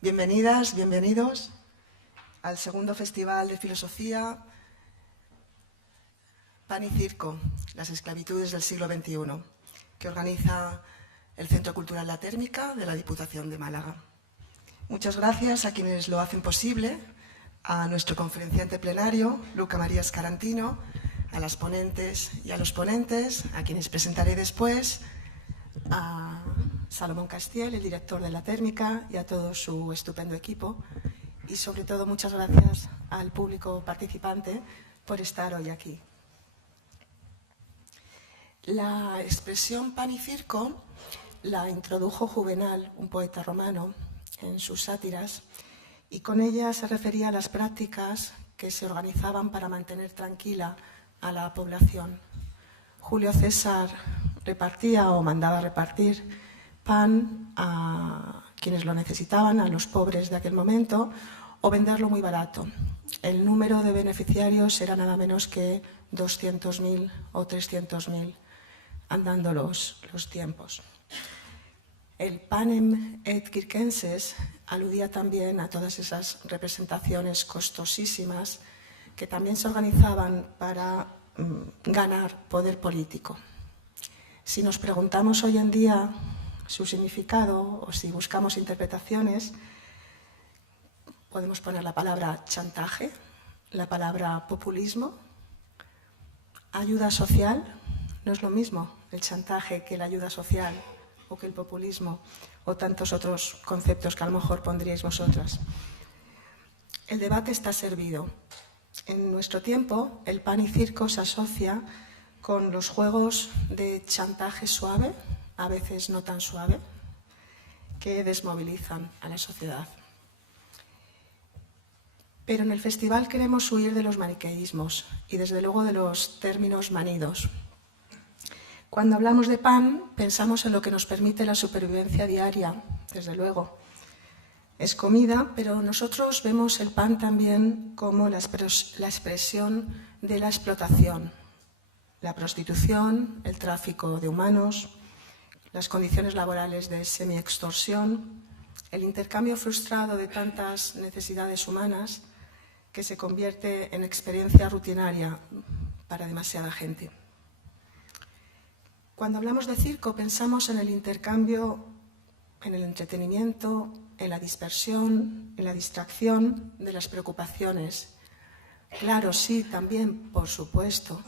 Bienvenidas, bienvenidos al segundo Festival de Filosofía Pan y Circo, las esclavitudes del siglo XXI, que organiza el Centro Cultural La Térmica de la Diputación de Málaga. Muchas gracias a quienes lo hacen posible, a nuestro conferenciante plenario, Luca María Scarantino, a las ponentes y a los ponentes, a quienes presentaré después, a Salomón Castiel, el director de La Térmica, y a todo su estupendo equipo. Y sobre todo, muchas gracias al público participante por estar hoy aquí. La expresión pan y circo la introdujo Juvenal, un poeta romano, en sus sátiras, y con ella se refería a las prácticas que se organizaban para mantener tranquila a la población. Julio César repartía o mandaba repartir pan a quienes lo necesitaban, a los pobres de aquel momento, o venderlo muy barato. El número de beneficiarios era nada menos que 200.000 o 300.000, andando los tiempos. El panem et circenses aludía también a todas esas representaciones costosísimas que también se organizaban para ganar poder político. Si nos preguntamos hoy en día su significado o si buscamos interpretaciones, podemos poner la palabra chantaje, la palabra populismo, ayuda social. No es lo mismo el chantaje que la ayuda social o que el populismo o tantos otros conceptos que a lo mejor pondríais vosotras. El debate está servido. En nuestro tiempo, el pan y circo se asocia con los juegos de chantaje suave, a veces no tan suave, que desmovilizan a la sociedad. Pero en el festival queremos huir de los maniqueísmos y desde luego de los términos manidos. Cuando hablamos de pan, pensamos en lo que nos permite la supervivencia diaria, desde luego. Es comida, pero nosotros vemos el pan también como la expresión de la explotación, la prostitución, el tráfico de humanos, las condiciones laborales de semi-extorsión, el intercambio frustrado de tantas necesidades humanas que se convierte en experiencia rutinaria para demasiada gente. Cuando hablamos de circo pensamos en el intercambio, en el entretenimiento, en la dispersión, en la distracción de las preocupaciones. Claro, sí, también, por supuesto.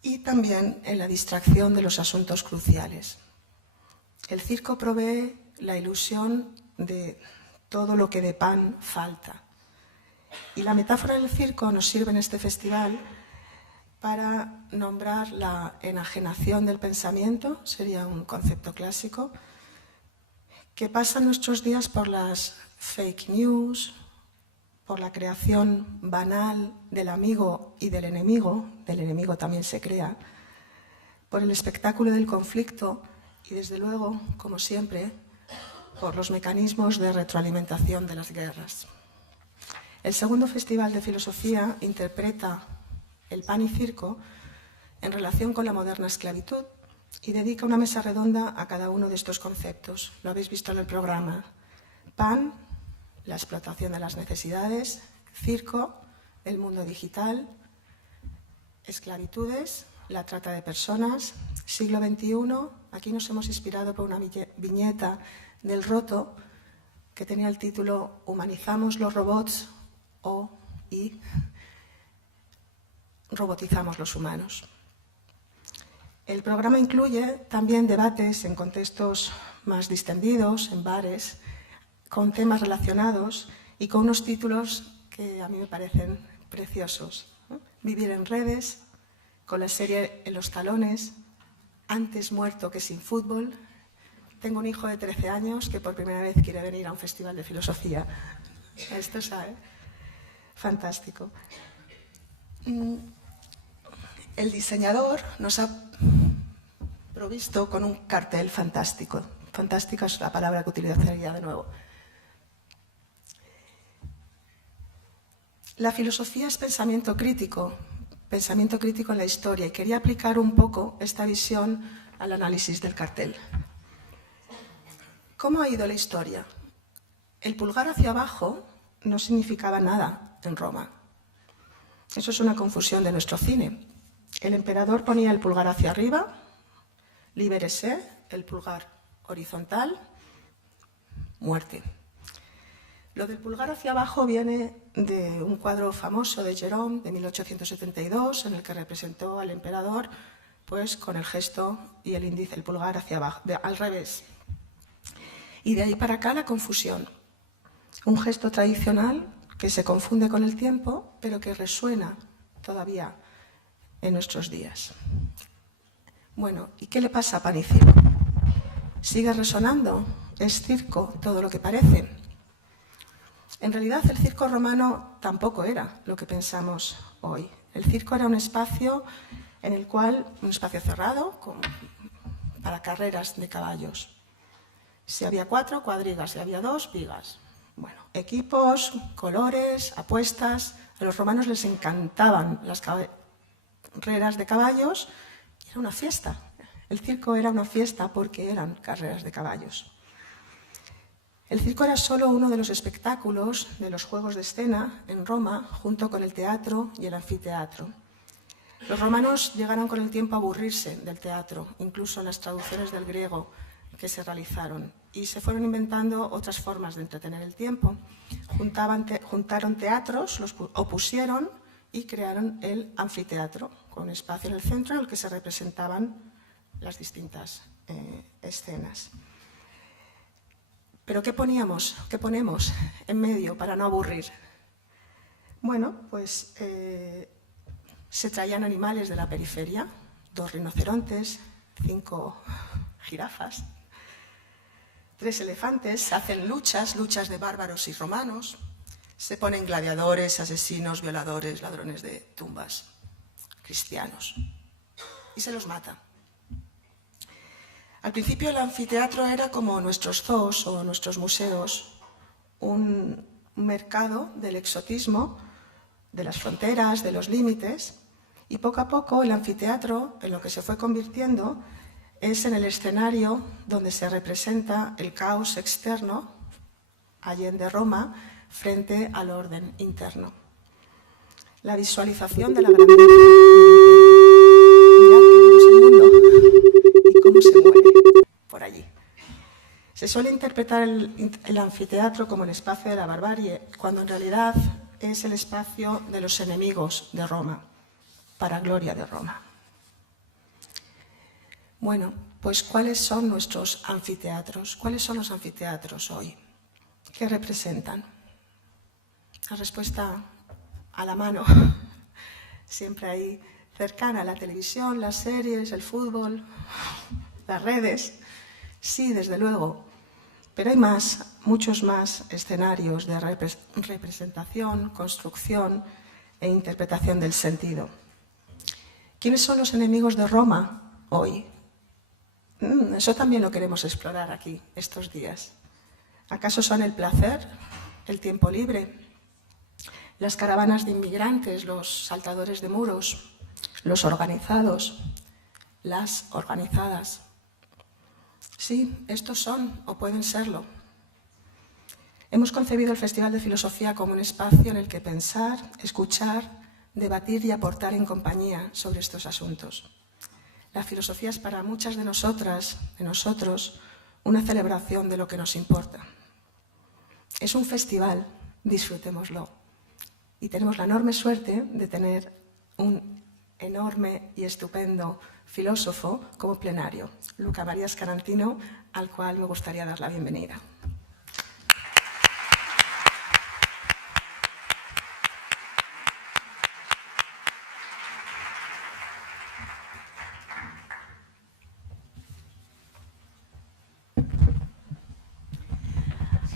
Y también en la distracción de los asuntos cruciales. El circo provee la ilusión de todo lo que de pan falta. Y la metáfora del circo nos sirve en este festival para nombrar la enajenación del pensamiento, sería un concepto clásico, que pasa en nuestros días por las fake news, por la creación banal del amigo y del enemigo también se crea, por el espectáculo del conflicto y desde luego, como siempre, por los mecanismos de retroalimentación de las guerras. El segundo Festival de Filosofía interpreta el pan y circo en relación con la moderna esclavitud y dedica una mesa redonda a cada uno de estos conceptos. Lo habéis visto en el programa. Pan, la explotación de las necesidades; circo, el mundo digital; esclavitudes, la trata de personas; siglo XXI, aquí nos hemos inspirado por una viñeta del Roto que tenía el título «Humanizamos los robots» y robotizamos los humanos. El programa incluye también debates en contextos más distendidos, en bares, con temas relacionados y con unos títulos que a mí me parecen preciosos. Vivir en redes, con la serie En los talones, Antes muerto que sin fútbol. Tengo un hijo de 13 años que por primera vez quiere venir a un festival de filosofía. Esto es fantástico. El diseñador nos ha provisto con un cartel fantástico. Fantástica es la palabra que utilizaría de nuevo. La filosofía es pensamiento crítico en la historia, y quería aplicar un poco esta visión al análisis del cartel. ¿Cómo ha ido la historia? El pulgar hacia abajo no significaba nada en Roma. Eso es una confusión de nuestro cine. El emperador ponía el pulgar hacia arriba, libere se, el pulgar horizontal, muerte. Lo del pulgar hacia abajo viene de un cuadro famoso de Gérôme de 1872, en el que representó al emperador pues, con el gesto y el índice, el pulgar hacia abajo, al revés. Y de ahí para acá la confusión. Un gesto tradicional que se confunde con el tiempo, pero que resuena todavía en nuestros días. Bueno, ¿y qué le pasa a Pan y Circo? ¿Sigue resonando? ¿Es circo todo lo que parece? En realidad el circo romano tampoco era lo que pensamos hoy. El circo era un espacio en el cual, un espacio cerrado para carreras de caballos. Si había 4, cuadrigas, si había 2, vigas. Bueno, equipos, colores, apuestas. A los romanos les encantaban las carreras de caballos y era una fiesta. El circo era una fiesta porque eran carreras de caballos. El circo era solo uno de los espectáculos de los juegos de escena en Roma, junto con el teatro y el anfiteatro. Los romanos llegaron con el tiempo a aburrirse del teatro, incluso en las traducciones del griego que se realizaron, y se fueron inventando otras formas de entretener el tiempo. Juntaron teatros, los opusieron y crearon el anfiteatro, con un espacio en el centro en el que se representaban las distintas escenas. ¿Pero qué ponemos en medio para no aburrir? Bueno, pues se traían animales de la periferia, 2 rinocerontes, 5 jirafas, 3 elefantes, se hacen luchas de bárbaros y romanos, se ponen gladiadores, asesinos, violadores, ladrones de tumbas, cristianos, y se los mata. Al principio el anfiteatro era como nuestros zoos o nuestros museos, un mercado del exotismo, de las fronteras, de los límites, y poco a poco el anfiteatro, en lo que se fue convirtiendo, es en el escenario donde se representa el caos externo, allende Roma, frente al orden interno. La visualización de la grandeza del imperio. Mirad qué duro es el mundo y cómo se muere por allí. Se suele interpretar el anfiteatro como el espacio de la barbarie, cuando en realidad es el espacio de los enemigos de Roma, para gloria de Roma. Bueno, pues ¿cuáles son nuestros anfiteatros? ¿Cuáles son los anfiteatros hoy? ¿Qué representan? La respuesta a la mano, siempre ahí cercana, la televisión, las series, el fútbol, las redes. Sí, desde luego, pero hay más, muchos más escenarios de representación, construcción e interpretación del sentido. ¿Quiénes son los enemigos de Roma hoy? Eso también lo queremos explorar aquí estos días. ¿Acaso son el placer, el tiempo libre, las caravanas de inmigrantes, los saltadores de muros, los organizados, las organizadas? Sí, estos son o pueden serlo. Hemos concebido el Festival de Filosofía como un espacio en el que pensar, escuchar, debatir y aportar en compañía sobre estos asuntos. La filosofía es para muchas de nosotras, de nosotros, una celebración de lo que nos importa. Es un festival, disfrutémoslo. Y tenemos la enorme suerte de tener un enorme y estupendo filósofo como plenario, Luca Maria Scarantino, al cual me gustaría dar la bienvenida.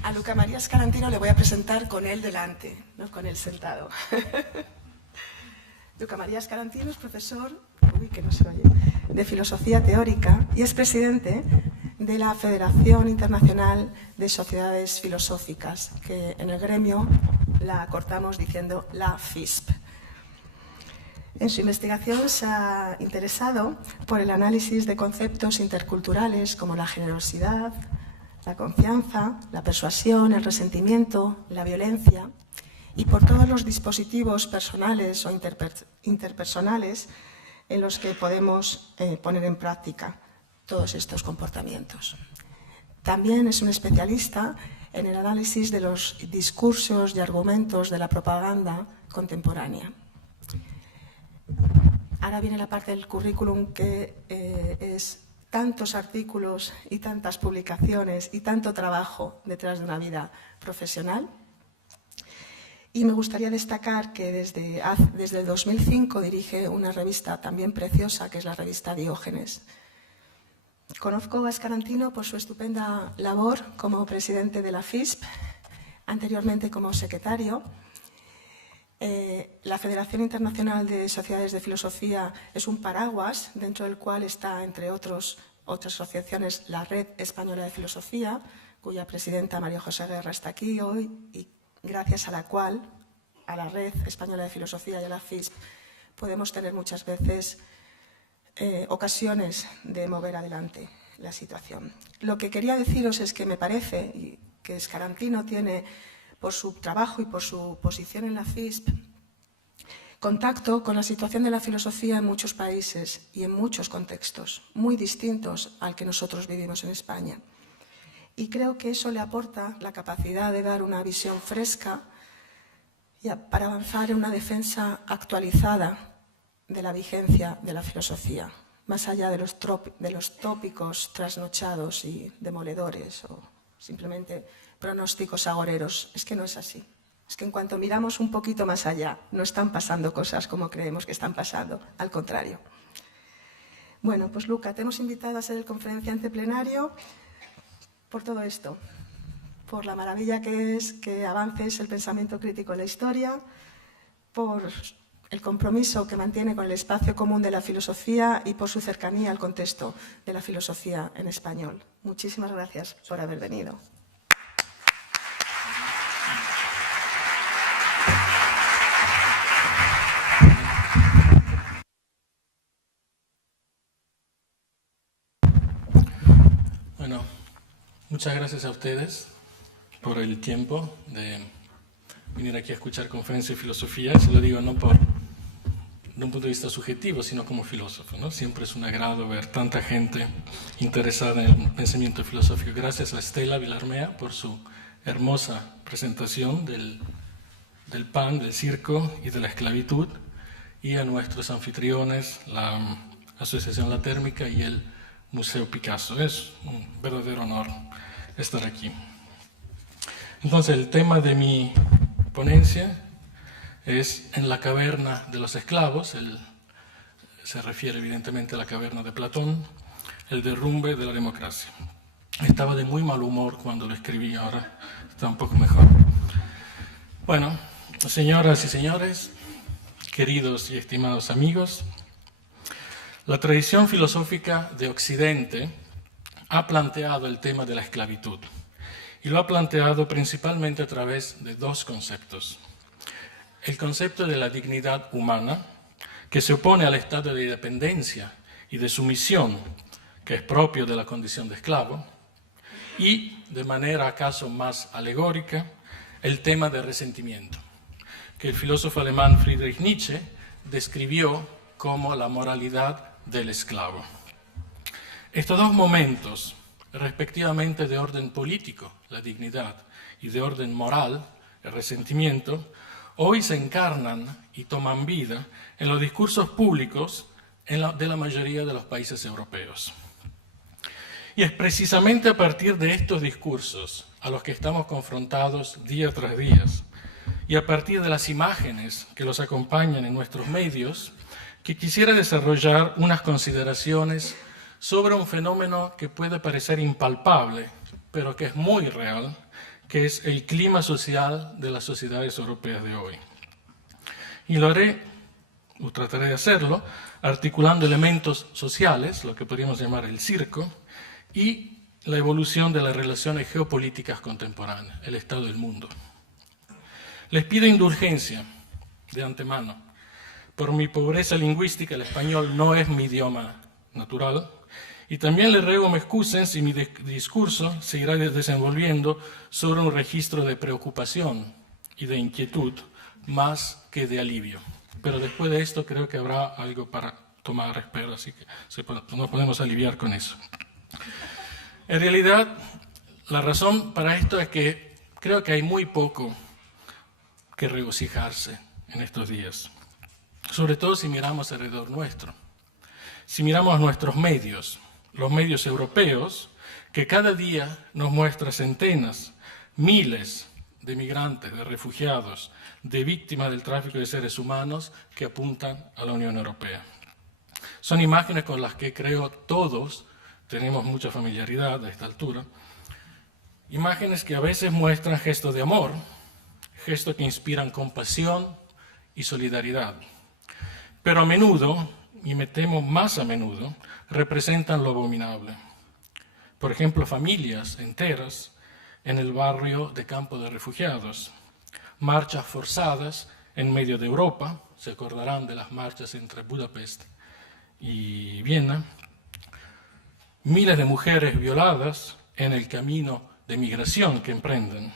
A Luca Maria Scarantino le voy a presentar con él delante, no con él sentado. Luca Maria Scarantino es profesor de Filosofía Teórica y es presidente de la Federación Internacional de Sociedades Filosóficas, que en el gremio la cortamos diciendo la FISP. En su investigación se ha interesado por el análisis de conceptos interculturales como la generosidad, la confianza, la persuasión, el resentimiento, la violencia y por todos los dispositivos personales o interpersonales en los que podemos poner en práctica todos estos comportamientos. También es un especialista en el análisis de los discursos y argumentos de la propaganda contemporánea. Ahora viene la parte del currículum que es tantos artículos y tantas publicaciones y tanto trabajo detrás de una vida profesional. Y me gustaría destacar que desde el 2005 dirige una revista también preciosa, que es la revista Diógenes. Conozco a Escarantino por su estupenda labor como presidente de la FISP, anteriormente como secretario. La Federación Internacional de Sociedades de Filosofía es un paraguas dentro del cual está, entre otras asociaciones, la Red Española de Filosofía, cuya presidenta María José Guerra está aquí hoy y gracias a la cual, a la Red Española de Filosofía y a la FISP, podemos tener muchas veces ocasiones de mover adelante la situación. Lo que quería deciros es que me parece que Escarantino tiene, por su trabajo y por su posición en la FISP, contacto con la situación de la filosofía en muchos países y en muchos contextos, muy distintos al que nosotros vivimos en España. Y creo que eso le aporta la capacidad de dar una visión fresca para avanzar en una defensa actualizada de la vigencia de la filosofía, más allá de los tópicos trasnochados y demoledores o simplemente pronósticos agoreros. Es que no es así. Es que en cuanto miramos un poquito más allá, no están pasando cosas como creemos que están pasando, al contrario. Bueno, pues Luca, te hemos invitado a ser el conferenciante plenario por todo esto, por la maravilla que es que avances el pensamiento crítico en la historia, por el compromiso que mantiene con el espacio común de la filosofía y por su cercanía al contexto de la filosofía en español. Muchísimas gracias por haber venido. Bueno, muchas gracias a ustedes por el tiempo de venir aquí a escuchar conferencia de filosofía. Se lo digo no de un punto de vista subjetivo, sino como filósofo, ¿no? Siempre es un agrado ver tanta gente interesada en el pensamiento filosófico. Gracias a Estela Vilarmea por su hermosa presentación del pan, del circo y de la esclavitud, y a nuestros anfitriones, la Asociación La Térmica y el Museo Picasso. Es un verdadero honor estar aquí. Entonces, el tema de mi ponencia es En la caverna de los esclavos. Se refiere evidentemente a la caverna de Platón, el derrumbe de la democracia. Estaba de muy mal humor cuando lo escribí, ahora está un poco mejor. Bueno, señoras y señores, queridos y estimados amigos, la tradición filosófica de Occidente ha planteado el tema de la esclavitud y lo ha planteado principalmente a través de dos conceptos. El concepto de la dignidad humana, que se opone al estado de dependencia y de sumisión que es propio de la condición de esclavo, y, de manera acaso más alegórica, el tema de resentimiento, que el filósofo alemán Friedrich Nietzsche describió como la moralidad del esclavo. Estos dos momentos, respectivamente de orden político, la dignidad, y de orden moral, el resentimiento, hoy se encarnan y toman vida en los discursos públicos de la mayoría de los países europeos. Y es precisamente a partir de estos discursos a los que estamos confrontados día tras día, y a partir de las imágenes que los acompañan en nuestros medios, que quisiera desarrollar unas consideraciones sobre un fenómeno que puede parecer impalpable, pero que es muy real, que es el clima social de las sociedades europeas de hoy. Y lo haré, o trataré de hacerlo, articulando elementos sociales, lo que podríamos llamar el circo, y la evolución de las relaciones geopolíticas contemporáneas, el estado del mundo. Les pido indulgencia de antemano. Por mi pobreza lingüística, el español no es mi idioma natural, Y también le ruego me excusen si mi discurso se irá desenvolviendo sobre un registro de preocupación y de inquietud más que de alivio. Pero después de esto creo que habrá algo para tomar, espero, así que nos podemos aliviar con eso. En realidad, la razón para esto es que creo que hay muy poco que regocijarse en estos días, sobre todo si miramos alrededor nuestro. Si miramos nuestros medios, los medios europeos, que cada día nos muestran centenas, miles de migrantes, de refugiados, de víctimas del tráfico de seres humanos que apuntan a la Unión Europea. Son imágenes con las que creo todos tenemos mucha familiaridad a esta altura. Imágenes que a veces muestran gestos de amor, gestos que inspiran compasión y solidaridad. Pero a menudo, y me temo más a menudo, representan lo abominable. Por ejemplo, familias enteras en el barrio de campo de refugiados, marchas forzadas en medio de Europa, se acordarán de las marchas entre Budapest y Viena, miles de mujeres violadas en el camino de migración que emprenden,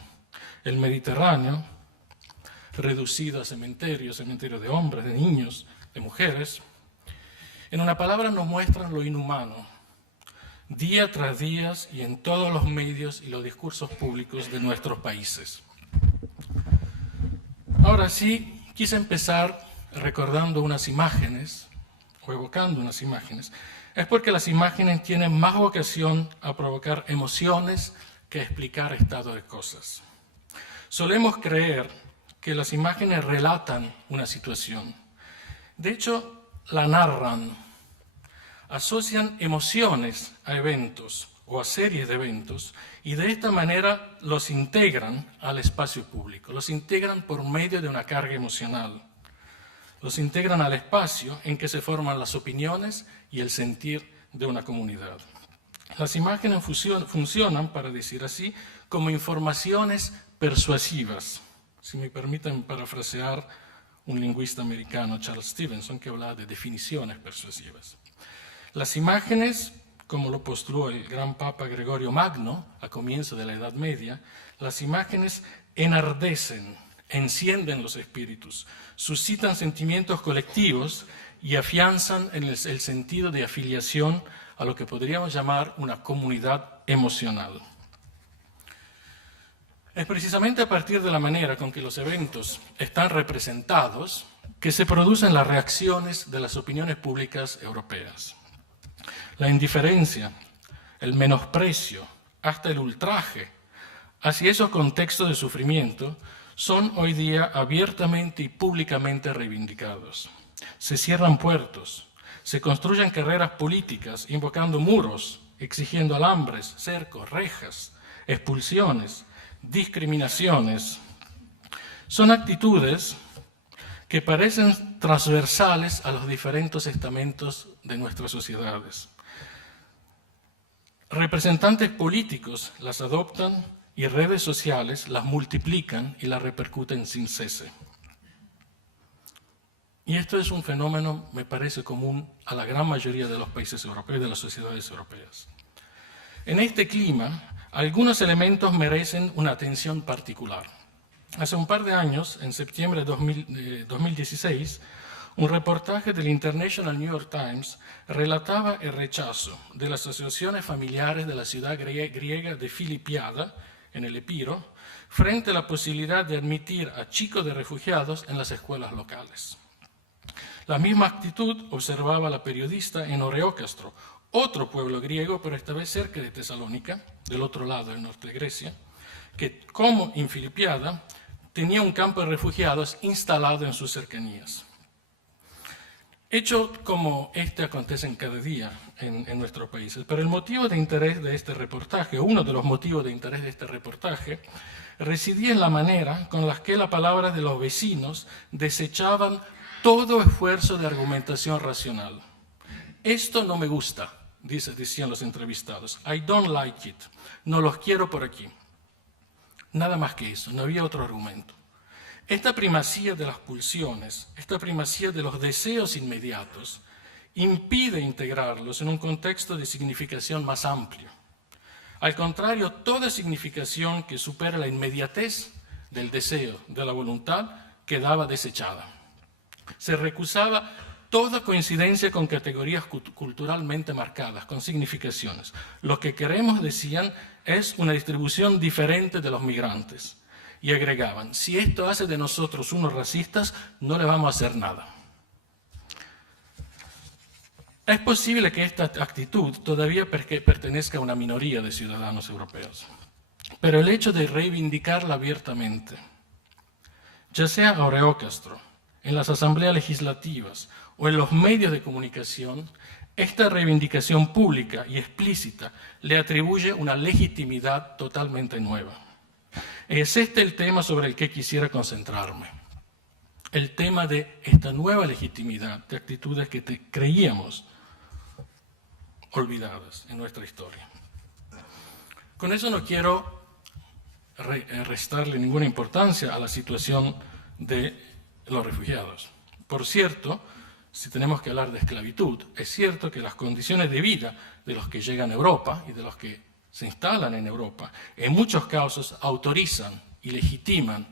el Mediterráneo reducido a cementerios de hombres, de niños, de mujeres. En una palabra nos muestran lo inhumano, día tras día y en todos los medios y los discursos públicos de nuestros países. Ahora sí, quise empezar recordando unas imágenes, o evocando unas imágenes. Es porque las imágenes tienen más vocación a provocar emociones que a explicar estado de cosas. Solemos creer que las imágenes relatan una situación. De hecho, la narran, asocian emociones a eventos o a series de eventos y de esta manera los integran al espacio público, los integran por medio de una carga emocional, los integran al espacio en que se forman las opiniones y el sentir de una comunidad. Las imágenes funcionan, para decir así, como informaciones persuasivas, si me permiten parafrasear un lingüista americano, Charles Stevenson, que hablaba de definiciones persuasivas. Las imágenes, como lo postuló el gran Papa Gregorio Magno a comienzo de la Edad Media, las imágenes enardecen, encienden los espíritus, suscitan sentimientos colectivos y afianzan el sentido de afiliación a lo que podríamos llamar una comunidad emocional. Es precisamente a partir de la manera con que los eventos están representados que se producen las reacciones de las opiniones públicas europeas. La indiferencia, el menosprecio, hasta el ultraje hacia esos contextos de sufrimiento son hoy día abiertamente y públicamente reivindicados. Se cierran puertos, se construyen carreras políticas invocando muros, exigiendo alambres, cercos, rejas, expulsiones, discriminaciones. Son actitudes que parecen transversales a los diferentes estamentos de nuestras sociedades. Representantes políticos las adoptan y redes sociales las multiplican y las repercuten sin cese. Y esto es un fenómeno, me parece, común a la gran mayoría de los países europeos y de las sociedades europeas. En este clima, algunos elementos merecen una atención particular. Hace un par de años, en septiembre de 2016, un reportaje del International New York Times relataba el rechazo de las asociaciones familiares de la ciudad griega de Filipiada, en el Epiro, frente a la posibilidad de admitir a chicos de refugiados en las escuelas locales. La misma actitud observaba la periodista en Oreócastro, otro pueblo griego, pero esta vez cerca de Tesalónica, del otro lado del norte de Grecia, que, como en Filipiada, tenía un campo de refugiados instalado en sus cercanías. Hechos como este acontecen cada día en nuestros países, pero el motivo de interés de este reportaje, o uno de los motivos de interés de este reportaje, residía en la manera con la que las palabras de los vecinos desechaban todo esfuerzo de argumentación racional. Esto no me gusta, decían los entrevistados. I don't like it. No los quiero por aquí. Nada más que eso, no había otro argumento. Esta primacía de las pulsiones, esta primacía de los deseos inmediatos, impide integrarlos en un contexto de significación más amplio. Al contrario, toda significación que supera la inmediatez del deseo, de la voluntad, quedaba desechada. Se recusaba toda coincidencia con categorías culturalmente marcadas, con significaciones. Lo que queremos, decían, es una distribución diferente de los migrantes. Y agregaban, si esto hace de nosotros unos racistas, no le vamos a hacer nada. Es posible que esta actitud todavía pertenezca a una minoría de ciudadanos europeos, pero el hecho de reivindicarla abiertamente, ya sea ahora o Castro, en las asambleas legislativas o en los medios de comunicación, esta reivindicación pública y explícita le atribuye una legitimidad totalmente nueva. Es este el tema sobre el que quisiera concentrarme. El tema de esta nueva legitimidad de actitudes que creíamos olvidadas en nuestra historia. Con eso no quiero restarle ninguna importancia a la situación de los refugiados. Por cierto, si tenemos que hablar de esclavitud, es cierto que las condiciones de vida de los que llegan a Europa y de los que se instalan en Europa, en muchos casos autorizan y legitiman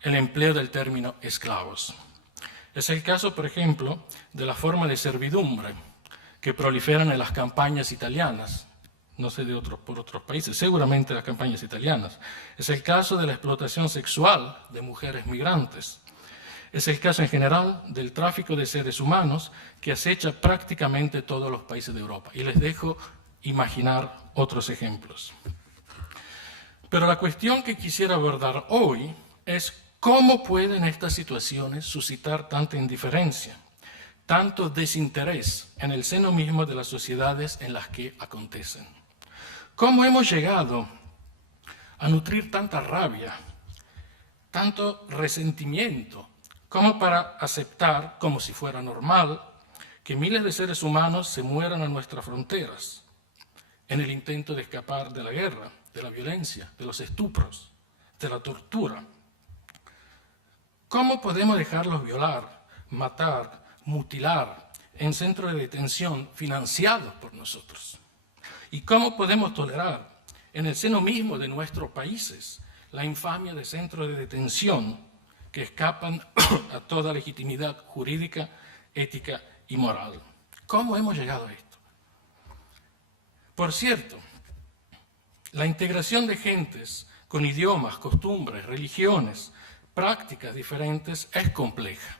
el empleo del término esclavos. Es el caso, por ejemplo, de la forma de servidumbre que proliferan en las campañas italianas, no sé por otros países, seguramente las campañas italianas. Es el caso de la explotación sexual de mujeres migrantes. Es el caso en general del tráfico de seres humanos que acecha prácticamente todos los países de Europa. Y les dejo imaginar otros ejemplos. Pero la cuestión que quisiera abordar hoy es cómo pueden estas situaciones suscitar tanta indiferencia, tanto desinterés en el seno mismo de las sociedades en las que acontecen. ¿Cómo hemos llegado a nutrir tanta rabia, tanto resentimiento, como para aceptar, como si fuera normal, que miles de seres humanos se mueran a nuestras fronteras en el intento de escapar de la guerra, de la violencia, de los estupros, de la tortura? ¿Cómo podemos dejarlos violar, matar, mutilar en centros de detención financiados por nosotros? ¿Y cómo podemos tolerar en el seno mismo de nuestros países la infamia de centros de detención que escapan a toda legitimidad jurídica, ética y moral? ¿Cómo hemos llegado a esto? Por cierto, la integración de gentes con idiomas, costumbres, religiones, prácticas diferentes es compleja.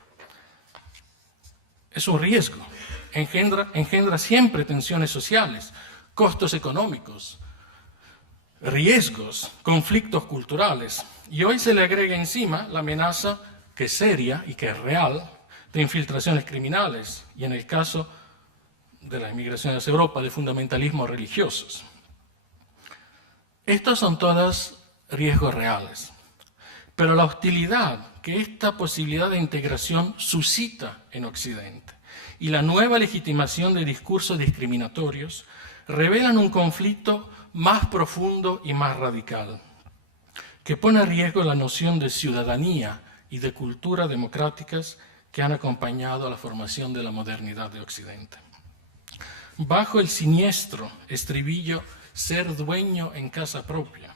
Es un riesgo, engendra siempre tensiones sociales, costos económicos, riesgos, conflictos culturales. Y hoy se le agrega encima la amenaza, que es seria y que es real, de infiltraciones criminales y, en el caso de las migraciones a Europa, de fundamentalismos religiosos. Estos son todos riesgos reales. Pero la hostilidad que esta posibilidad de integración suscita en Occidente y la nueva legitimación de discursos discriminatorios revelan un conflicto más profundo y más radical, que pone en riesgo la noción de ciudadanía y de cultura democráticas que han acompañado a la formación de la modernidad de Occidente. Bajo el siniestro estribillo ser dueño en casa propia,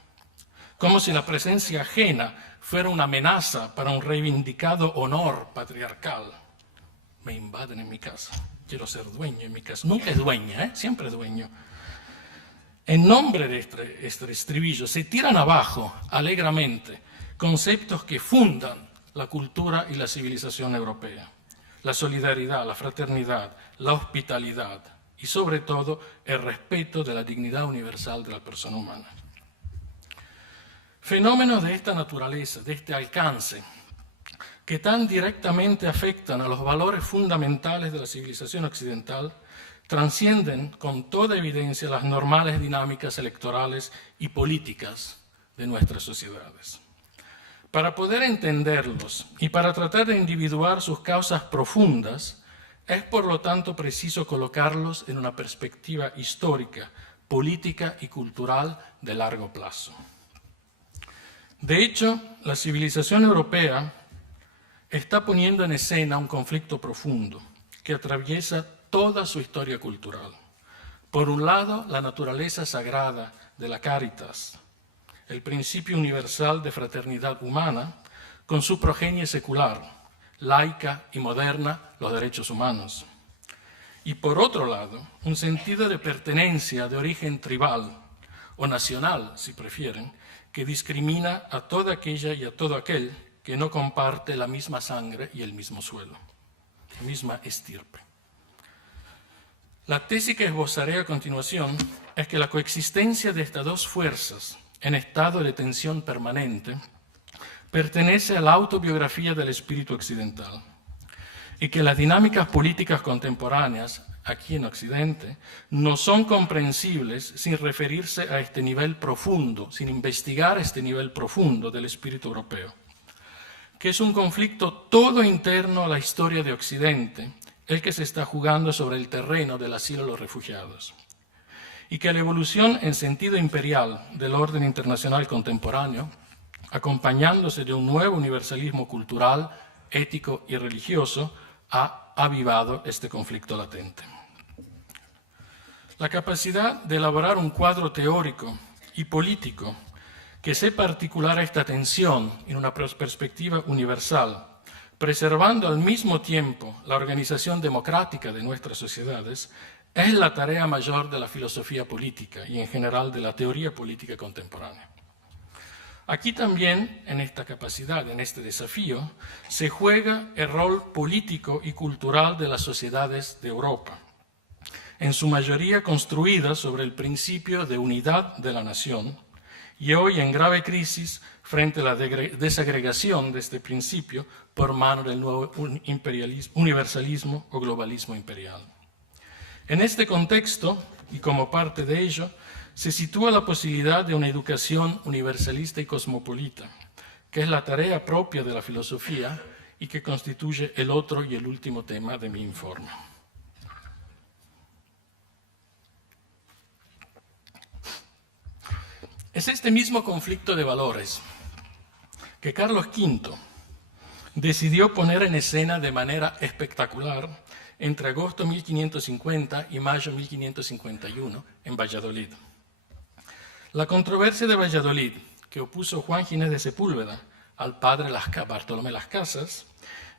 como si la presencia ajena fuera una amenaza para un reivindicado honor patriarcal. Me invaden en mi casa, quiero ser dueño en mi casa. Nunca es dueña, siempre es dueño. En nombre de este estribillo se tiran abajo alegremente conceptos que fundan la cultura y la civilización europea. La solidaridad, la fraternidad, la hospitalidad y sobre todo el respeto de la dignidad universal de la persona humana. Fenómenos de esta naturaleza, de este alcance, que tan directamente afectan a los valores fundamentales de la civilización occidental, trascienden con toda evidencia las normales dinámicas electorales y políticas de nuestras sociedades. Para poder entenderlos y para tratar de individuar sus causas profundas, es por lo tanto preciso colocarlos en una perspectiva histórica, política y cultural de largo plazo. De hecho, la civilización europea está poniendo en escena un conflicto profundo que atraviesa toda su historia cultural. Por un lado, la naturaleza sagrada de la caritas, el principio universal de fraternidad humana, con su progenie secular, laica y moderna, los derechos humanos. Y por otro lado, un sentido de pertenencia de origen tribal, o nacional, si prefieren, que discrimina a toda aquella y a todo aquel que no comparte la misma sangre y el mismo suelo, la misma estirpe. La tesis que esbozaré a continuación es que la coexistencia de estas dos fuerzas en estado de tensión permanente pertenece a la autobiografía del espíritu occidental y que las dinámicas políticas contemporáneas aquí en Occidente no son comprensibles sin referirse a este nivel profundo, sin investigar este nivel profundo del espíritu europeo, que es un conflicto todo interno a la historia de Occidente, el que se está jugando sobre el terreno del asilo a los refugiados, y que la evolución en sentido imperial del orden internacional contemporáneo, acompañándose de un nuevo universalismo cultural, ético y religioso, ha avivado este conflicto latente. La capacidad de elaborar un cuadro teórico y político que sepa articular esta tensión en una perspectiva universal, preservando al mismo tiempo la organización democrática de nuestras sociedades, es la tarea mayor de la filosofía política y en general de la teoría política contemporánea. Aquí también, en esta capacidad, en este desafío, se juega el rol político y cultural de las sociedades de Europa, en su mayoría construidas sobre el principio de unidad de la nación, y hoy en grave crisis frente a la desagregación de este principio por mano del nuevo universalismo o globalismo imperial. En este contexto, y como parte de ello, se sitúa la posibilidad de una educación universalista y cosmopolita, que es la tarea propia de la filosofía y que constituye el otro y el último tema de mi informe. Es este mismo conflicto de valores que Carlos V decidió poner en escena de manera espectacular entre agosto 1550 y mayo 1551 en Valladolid. La controversia de Valladolid, que opuso Juan Ginés de Sepúlveda al padre Bartolomé Las Casas,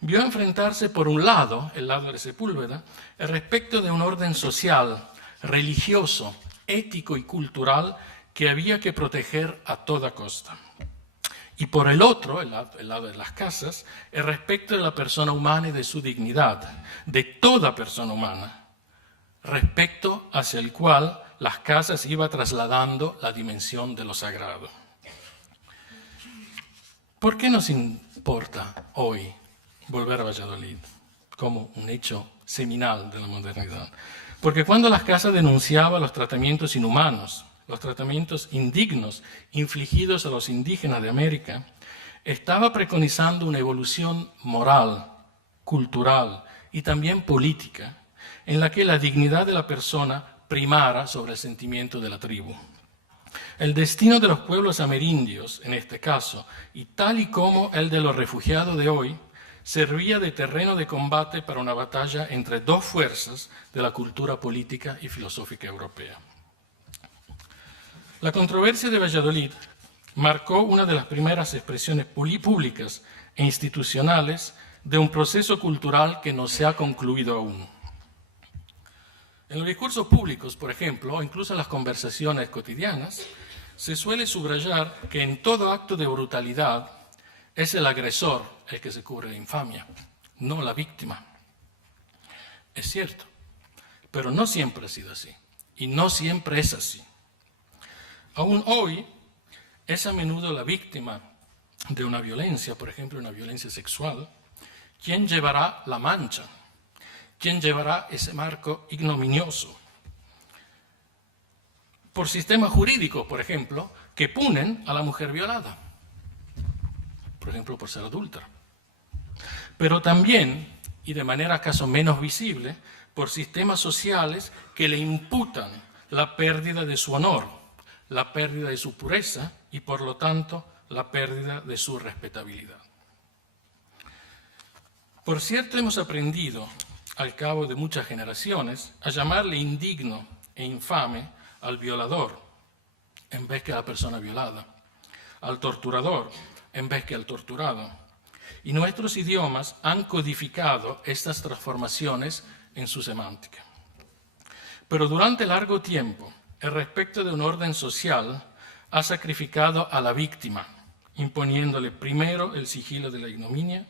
vio enfrentarse por un lado, el lado de Sepúlveda, el respecto de un orden social, religioso, ético y cultural que había que proteger a toda costa. Y por el otro, el lado de Las Casas, el respecto de la persona humana y de su dignidad, de toda persona humana, respecto hacia el cual Las Casas iba trasladando la dimensión de lo sagrado. ¿Por qué nos importa hoy volver a Valladolid como un hecho seminal de la modernidad? Porque cuando Las Casas denunciaba los tratamientos inhumanos, los tratamientos indignos infligidos a los indígenas de América, estaba preconizando una evolución moral, cultural y también política, en la que la dignidad de la persona primara sobre el sentimiento de la tribu. El destino de los pueblos amerindios, en este caso, y tal y como el de los refugiados de hoy, servía de terreno de combate para una batalla entre dos fuerzas de la cultura política y filosófica europea. La controversia de Valladolid marcó una de las primeras expresiones públicas e institucionales de un proceso cultural que no se ha concluido aún. En los discursos públicos, por ejemplo, o incluso en las conversaciones cotidianas, se suele subrayar que en todo acto de brutalidad es el agresor el que se cubre de infamia, no la víctima. Es cierto, pero no siempre ha sido así, y no siempre es así. Aún hoy, es a menudo la víctima de una violencia, por ejemplo, una violencia sexual, quien llevará la mancha, quien llevará ese marco ignominioso. Por sistemas jurídicos, por ejemplo, que punen a la mujer violada, por ejemplo, por ser adúltera. Pero también, y de manera acaso menos visible, por sistemas sociales que le imputan la pérdida de su honor, la pérdida de su pureza y, por lo tanto, la pérdida de su respetabilidad. Por cierto, hemos aprendido al cabo de muchas generaciones, a llamarle indigno e infame al violador en vez que a la persona violada, al torturador en vez que al torturado. Y nuestros idiomas han codificado estas transformaciones en su semántica. Pero durante largo tiempo, el respeto de un orden social ha sacrificado a la víctima, imponiéndole primero el sigilo de la ignominia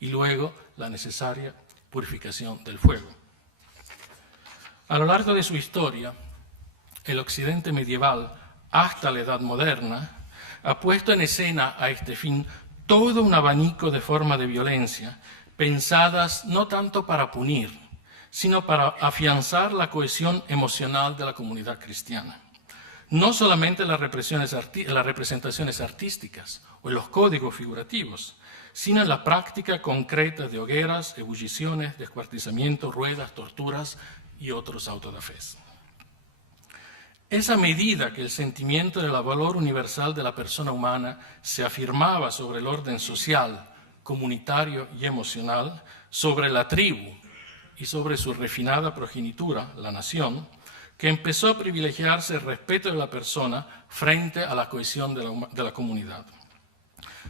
y luego la necesaria purificación del fuego. A lo largo de su historia, el Occidente medieval, hasta la Edad Moderna, ha puesto en escena a este fin todo un abanico de formas de violencia, pensadas no tanto para punir, sino para afianzar la cohesión emocional de la comunidad cristiana. No solamente las representaciones artísticas o en los códigos figurativos, sino en la práctica concreta de hogueras, ebulliciones, descuartizamientos, ruedas, torturas y otros autos de fe. Esa medida que el sentimiento del valor universal de la persona humana se afirmaba sobre el orden social, comunitario y emocional, sobre la tribu y sobre su refinada progenitura, la nación, que empezó a privilegiarse el respeto de la persona frente a la cohesión de la comunidad.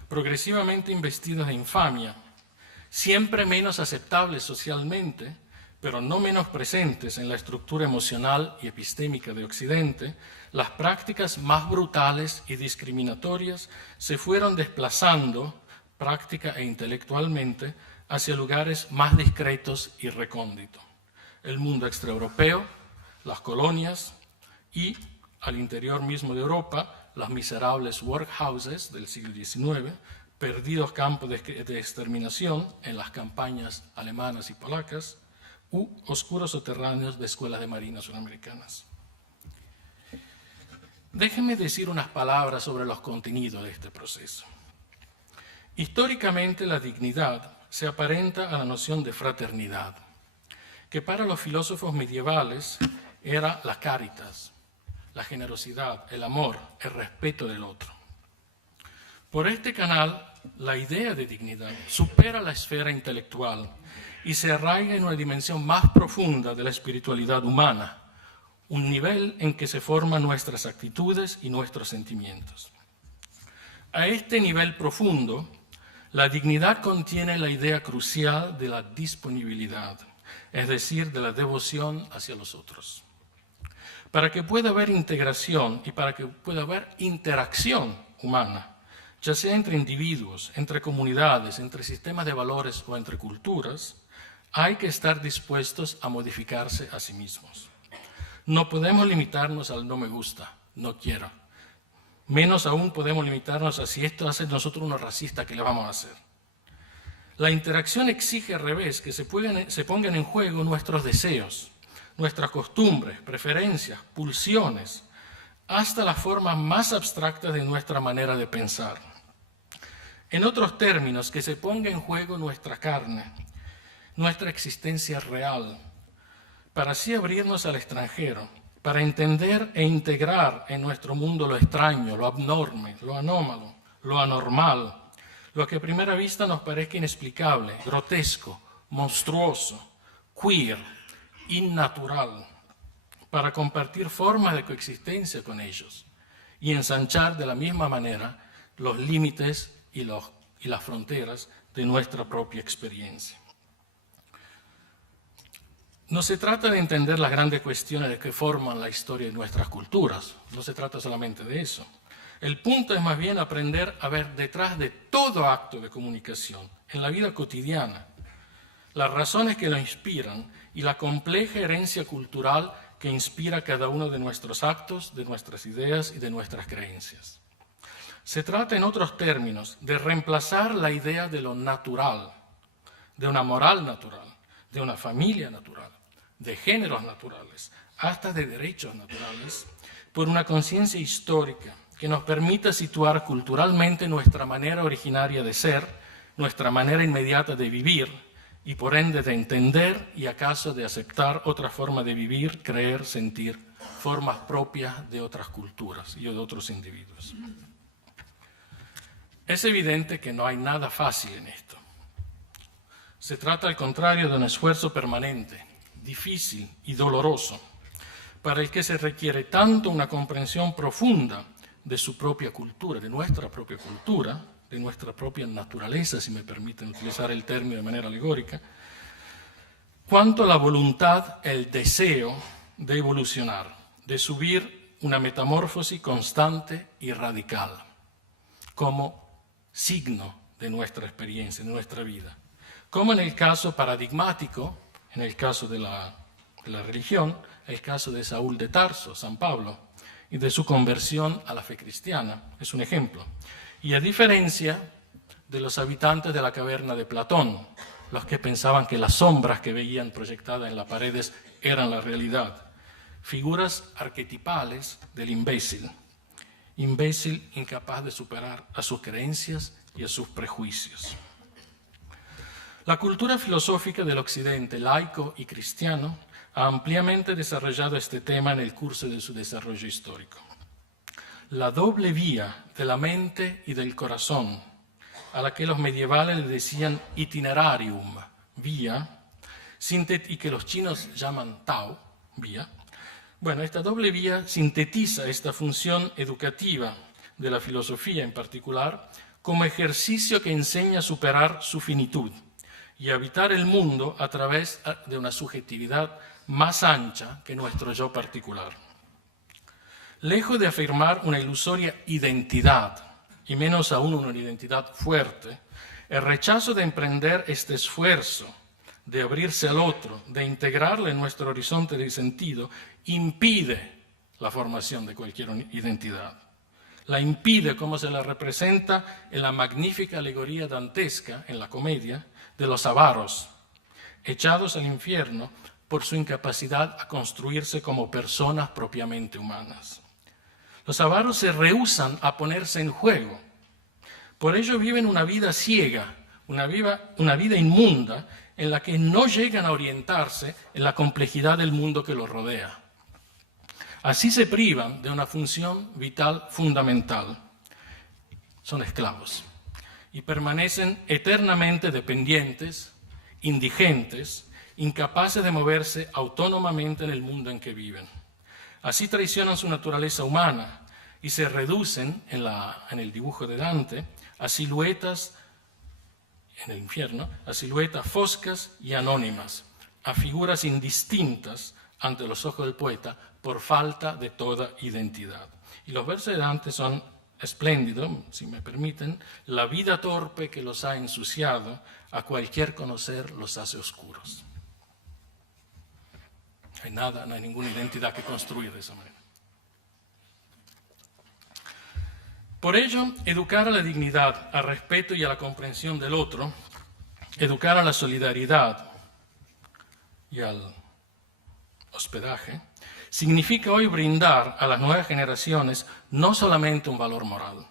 Progresivamente investidas de infamia, siempre menos aceptables socialmente, pero no menos presentes en la estructura emocional y epistémica de Occidente, las prácticas más brutales y discriminatorias se fueron desplazando, práctica e intelectualmente, hacia lugares más discretos y recónditos. El mundo extraeuropeo, las colonias y, al interior mismo de Europa, las miserables workhouses del siglo XIX, perdidos campos de exterminación en las campañas alemanas y polacas, u oscuros soterráneos de escuelas de marina suramericanas. Déjenme decir unas palabras sobre los contenidos de este proceso. Históricamente, la dignidad se aparenta a la noción de fraternidad, que para los filósofos medievales era la caritas, la generosidad, el amor, el respeto del otro. Por este canal, la idea de dignidad supera la esfera intelectual y se arraiga en una dimensión más profunda de la espiritualidad humana, un nivel en que se forman nuestras actitudes y nuestros sentimientos. A este nivel profundo, la dignidad contiene la idea crucial de la disponibilidad, es decir, de la devoción hacia los otros. Para que pueda haber integración y para que pueda haber interacción humana, ya sea entre individuos, entre comunidades, entre sistemas de valores o entre culturas, hay que estar dispuestos a modificarse a sí mismos. No podemos limitarnos al no me gusta, no quiero. Menos aún podemos limitarnos a si esto hace de nosotros unos racistas, ¿qué le vamos a hacer? La interacción exige al revés que se pongan en juego nuestros deseos, nuestras costumbres, preferencias, pulsiones, hasta las formas más abstractas de nuestra manera de pensar. En otros términos, que se ponga en juego nuestra carne, nuestra existencia real, para así abrirnos al extranjero, para entender e integrar en nuestro mundo lo extraño, lo abnorme, lo anómalo, lo anormal, lo que a primera vista nos parezca inexplicable, grotesco, monstruoso, queer, innatural, para compartir formas de coexistencia con ellos y ensanchar de la misma manera los límites y las fronteras de nuestra propia experiencia. No se trata de entender las grandes cuestiones que forman la historia de nuestras culturas, no se trata solamente de eso. El punto es más bien aprender a ver detrás de todo acto de comunicación, en la vida cotidiana, las razones que lo inspiran y la compleja herencia cultural que inspira cada uno de nuestros actos, de nuestras ideas y de nuestras creencias. Se trata, en otros términos, de reemplazar la idea de lo natural, de una moral natural, de una familia natural, de géneros naturales, hasta de derechos naturales, por una conciencia histórica que nos permita situar culturalmente nuestra manera originaria de ser, nuestra manera inmediata de vivir y por ende de entender y acaso de aceptar otra forma de vivir, creer, sentir, formas propias de otras culturas y de otros individuos. Es evidente que no hay nada fácil en esto. Se trata, al contrario, de un esfuerzo permanente, difícil y doloroso, para el que se requiere tanto una comprensión profunda de su propia cultura, de nuestra propia cultura, de nuestra propia naturaleza, si me permiten utilizar el término de manera alegórica, cuanto la voluntad, el deseo de evolucionar, de subir una metamorfosis constante y radical, como signo de nuestra experiencia, de nuestra vida. Como en el caso paradigmático, en el caso de la religión, el caso de Saúl de Tarso, San Pablo, y de su conversión a la fe cristiana, es un ejemplo. Y a diferencia de los habitantes de la caverna de Platón, los que pensaban que las sombras que veían proyectadas en las paredes eran la realidad, figuras arquetipales del imbécil incapaz de superar a sus creencias y a sus prejuicios. La cultura filosófica del Occidente, laico y cristiano, ha ampliamente desarrollado este tema en el curso de su desarrollo histórico. La doble vía de la mente y del corazón, a la que los medievales le decían itinerarium, vía, y que los chinos llaman Tao, vía. Bueno, esta doble vía sintetiza esta función educativa de la filosofía en particular como ejercicio que enseña a superar su finitud y habitar el mundo a través de una subjetividad más ancha que nuestro yo particular. Lejos de afirmar una ilusoria identidad, y menos aún una identidad fuerte, el rechazo de emprender este esfuerzo, de abrirse al otro, de integrarle en nuestro horizonte de sentido, impide la formación de cualquier identidad. La impide como se la representa en la magnífica alegoría dantesca, en la comedia, de los avaros, echados al infierno por su incapacidad a construirse como personas propiamente humanas. Los avaros se rehúsan a ponerse en juego. Por ello viven una vida ciega, una vida inmunda, en la que no llegan a orientarse en la complejidad del mundo que los rodea. Así se privan de una función vital fundamental. Son esclavos y permanecen eternamente dependientes, indigentes, incapaces de moverse autónomamente en el mundo en que viven. Así traicionan su naturaleza humana y se reducen en el dibujo de Dante a siluetas en el infierno, a siluetas foscas y anónimas, a figuras indistintas ante los ojos del poeta por falta de toda identidad. Y los versos de Dante son espléndidos, si me permiten: la vida torpe que los ha ensuciado, a cualquier conocer los hace oscuros. No hay ninguna identidad que construir de esa manera. Por ello, educar a la dignidad, al respeto y a la comprensión del otro, educar a la solidaridad y al hospedaje, significa hoy brindar a las nuevas generaciones no solamente un valor moral,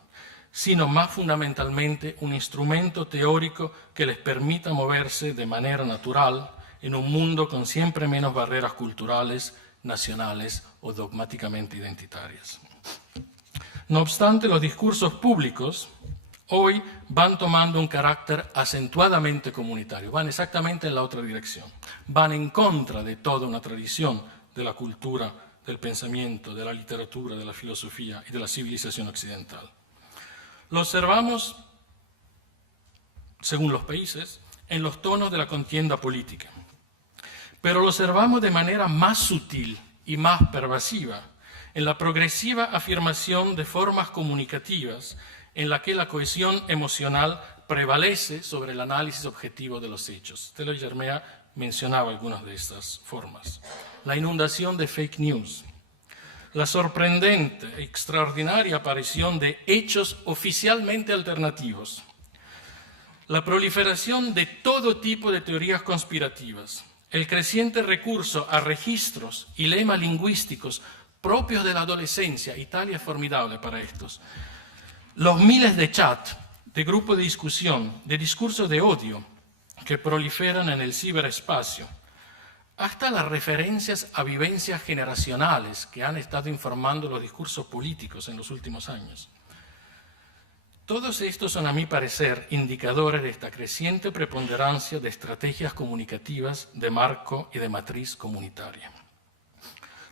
sino más fundamentalmente un instrumento teórico que les permita moverse de manera natural en un mundo con siempre menos barreras culturales, nacionales o dogmáticamente identitarias. No obstante, los discursos públicos hoy van tomando un carácter acentuadamente comunitario, van exactamente en la otra dirección, van en contra de toda una tradición de la cultura, del pensamiento, de la literatura, de la filosofía y de la civilización occidental. Lo observamos, según los países, en los tonos de la contienda política, pero lo observamos de manera más sutil y más pervasiva en la progresiva afirmación de formas comunicativas en la que la cohesión emocional prevalece sobre el análisis objetivo de los hechos. Telo y Germea mencionaba algunas de estas formas. La inundación de fake news, la sorprendente, extraordinaria aparición de hechos oficialmente alternativos, la proliferación de todo tipo de teorías conspirativas, el creciente recurso a registros y lemas lingüísticos propios de la adolescencia, Italia es formidable para estos, los miles de chats, de grupos de discusión, de discursos de odio que proliferan en el ciberespacio, hasta las referencias a vivencias generacionales que han estado informando los discursos políticos en los últimos años. Todos estos son, a mi parecer, indicadores de esta creciente preponderancia de estrategias comunicativas de marco y de matriz comunitaria.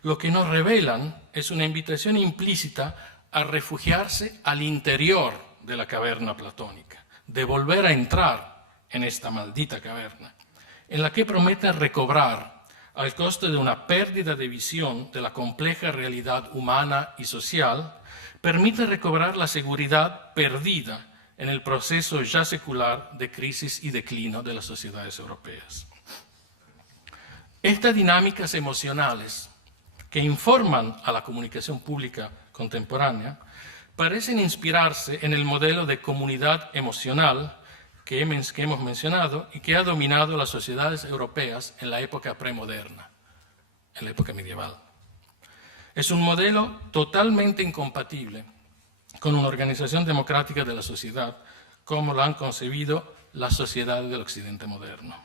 Lo que nos revelan es una invitación implícita a refugiarse al interior de la caverna platónica, de volver a entrar en esta maldita caverna, en la que promete recobrar, al costo de una pérdida de visión de la compleja realidad humana y social, permite recobrar la seguridad perdida en el proceso ya secular de crisis y declino de las sociedades europeas. Estas dinámicas emocionales que informan a la comunicación pública contemporánea parecen inspirarse en el modelo de comunidad emocional que hemos mencionado y que ha dominado las sociedades europeas en la época premoderna, en la época medieval. Es un modelo totalmente incompatible con una organización democrática de la sociedad como la han concebido las sociedades del Occidente moderno.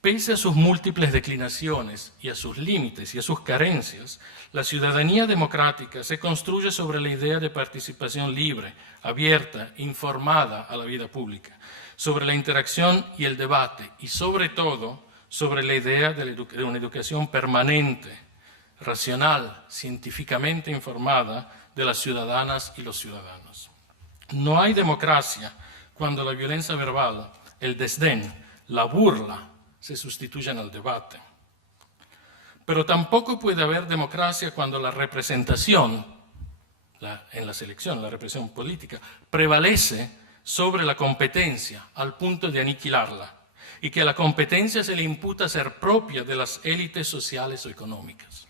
Pese a sus múltiples declinaciones y a sus límites y a sus carencias, la ciudadanía democrática se construye sobre la idea de participación libre, abierta, informada a la vida pública, sobre la interacción y el debate y sobre todo sobre la idea de una educación permanente, racional, científicamente informada de las ciudadanas y los ciudadanos. No hay democracia cuando la violencia verbal, el desdén, la burla se sustituyen al debate. Pero tampoco puede haber democracia cuando la representación, en las elecciones, la representación política, prevalece sobre la competencia al punto de aniquilarla y que a la competencia se le imputa ser propia de las élites sociales o económicas.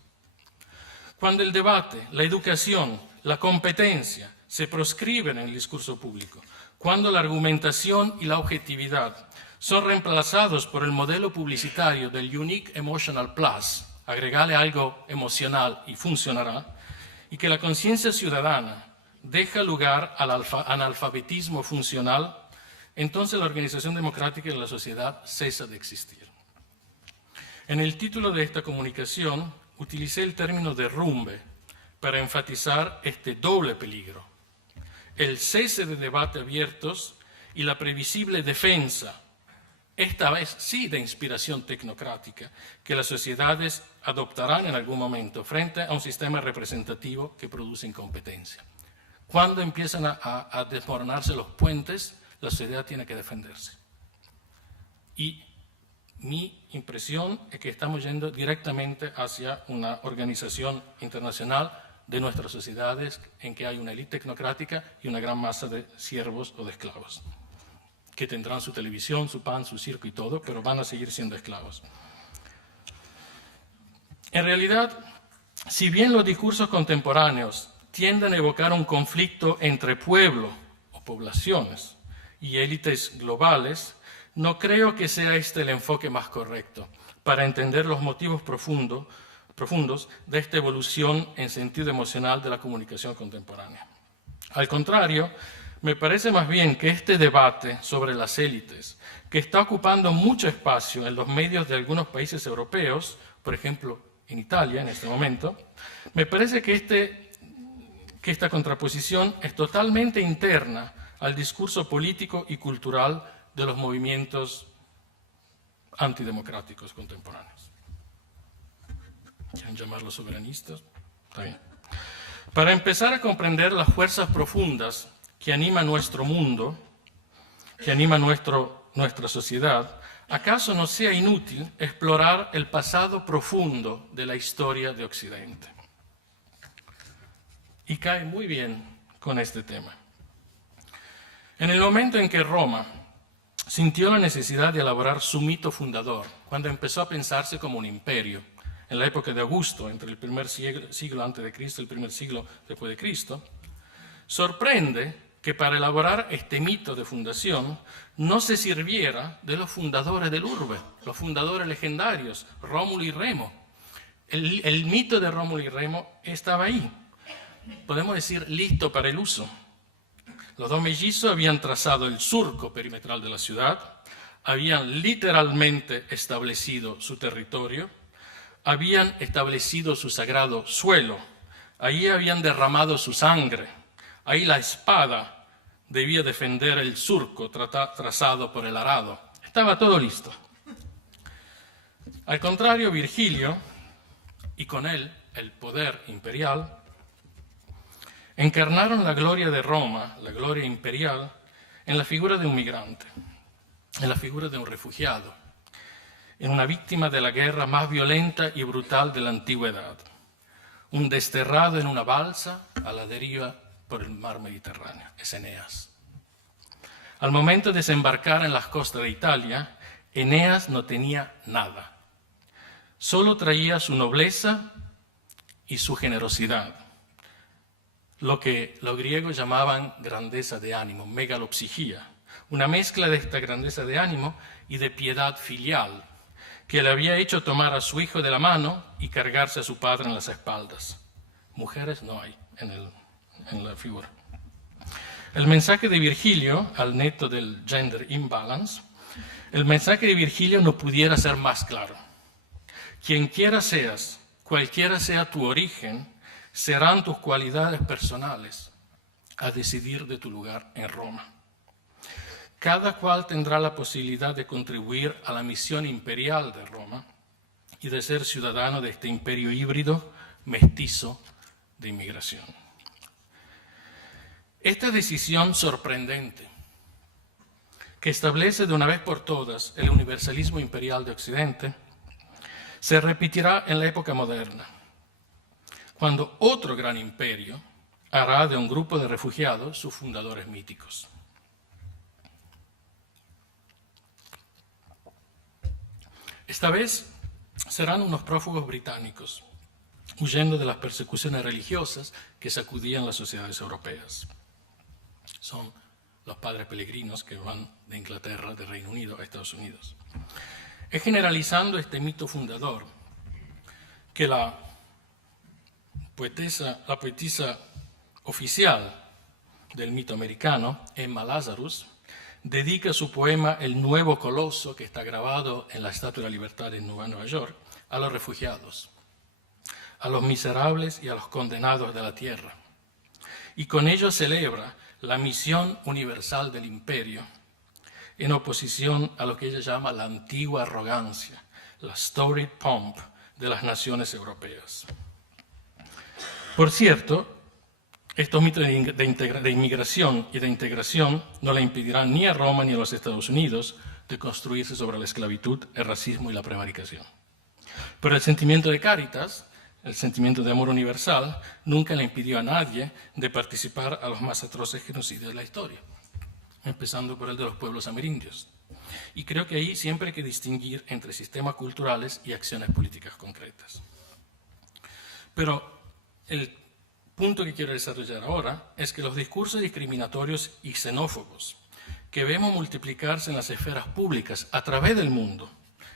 Cuando el debate, la educación, la competencia se proscriben en el discurso público, cuando la argumentación y la objetividad son reemplazados por el modelo publicitario del Unique Emotional Plus, agregarle algo emocional y funcionará, y que la conciencia ciudadana deja lugar al analfabetismo funcional, entonces la organización democrática de la sociedad cesa de existir. En el título de esta comunicación utilicé el término derrumbe para enfatizar este doble peligro: el cese de debate abiertos y la previsible defensa, esta vez sí de inspiración tecnocrática, que las sociedades adoptarán en algún momento frente a un sistema representativo que produce incompetencia. Cuando empiezan a desmoronarse los puentes, la sociedad tiene que defenderse. Y mi impresión es que estamos yendo directamente hacia una organización internacional de nuestras sociedades en que hay una élite tecnocrática y una gran masa de siervos o de esclavos, que tendrán su televisión, su pan, su circo y todo, pero van a seguir siendo esclavos. En realidad, si bien los discursos contemporáneos tienden a evocar un conflicto entre pueblo o poblaciones y élites globales, no creo que sea este el enfoque más correcto para entender los motivos profundos de esta evolución en sentido emocional de la comunicación contemporánea. Al contrario, me parece más bien que este debate sobre las élites, que está ocupando mucho espacio en los medios de algunos países europeos, por ejemplo, en Italia en este momento, me parece que esta contraposición es totalmente interna al discurso político y cultural de los movimientos antidemocráticos contemporáneos. ¿Quieren llamarlos soberanistas? Está bien. Para empezar a comprender las fuerzas profundas que animan nuestro mundo, que animan nuestra sociedad, ¿acaso no sea inútil explorar el pasado profundo de la historia de Occidente? Y cae muy bien con este tema. En el momento en que Roma sintió la necesidad de elaborar su mito fundador, cuando empezó a pensarse como un imperio, en la época de Augusto, entre el primer siglo antes de Cristo y el primer siglo después de Cristo, sorprende que para elaborar este mito de fundación no se sirviera de los fundadores del urbe, los fundadores legendarios, Rómulo y Remo. El mito de Rómulo y Remo estaba ahí, podemos decir, listo para el uso. Los dos mellizos habían trazado el surco perimetral de la ciudad, habían literalmente establecido su territorio, habían establecido su sagrado suelo, ahí habían derramado su sangre, ahí la espada debía defender el surco trazado por el arado. Estaba todo listo. Al contrario, Virgilio, y con él el poder imperial, encarnaron la gloria de Roma, la gloria imperial, en la figura de un migrante, en la figura de un refugiado, en una víctima de la guerra más violenta y brutal de la antigüedad, un desterrado en una balsa a la deriva por el mar Mediterráneo, es Eneas. Al momento de desembarcar en las costas de Italia, Eneas no tenía nada. Solo traía su nobleza y su generosidad, lo que los griegos llamaban grandeza de ánimo, megalopsigía, una mezcla de esta grandeza de ánimo y de piedad filial, que le había hecho tomar a su hijo de la mano y cargarse a su padre en las espaldas. Mujeres no hay en la figura. El mensaje de Virgilio, al neto del gender imbalance, el mensaje de Virgilio no pudiera ser más claro. Quien quiera seas, cualquiera sea tu origen, serán tus cualidades personales a decidir de tu lugar en Roma. Cada cual tendrá la posibilidad de contribuir a la misión imperial de Roma y de ser ciudadano de este imperio híbrido, mestizo, de inmigración. Esta decisión sorprendente, que establece de una vez por todas el universalismo imperial de Occidente, se repetirá en la época moderna, cuando otro gran imperio hará de un grupo de refugiados sus fundadores míticos. Esta vez serán unos prófugos británicos, huyendo de las persecuciones religiosas que sacudían las sociedades europeas. Son los padres peregrinos que van de Inglaterra, de Reino Unido a Estados Unidos. Es generalizando este mito fundador que la poetisa oficial del mito americano, Emma Lazarus, dedica su poema El nuevo coloso, que está grabado en la Estatua de la Libertad en Nueva York, a los refugiados, a los miserables y a los condenados de la tierra. Y con ello celebra la misión universal del imperio, en oposición a lo que ella llama la antigua arrogancia, la storied pomp de las naciones europeas. Por cierto, estos mitos de inmigración y de integración no le impedirán ni a Roma ni a los Estados Unidos de construirse sobre la esclavitud, el racismo y la prevaricación. Pero el sentimiento de caritas, el sentimiento de amor universal, nunca le impidió a nadie de participar a los más atroces genocidios de la historia, empezando por el de los pueblos amerindios. Y creo que ahí siempre hay que distinguir entre sistemas culturales y acciones políticas concretas. Pero el punto que quiero desarrollar ahora es que los discursos discriminatorios y xenófobos que vemos multiplicarse en las esferas públicas a través del mundo,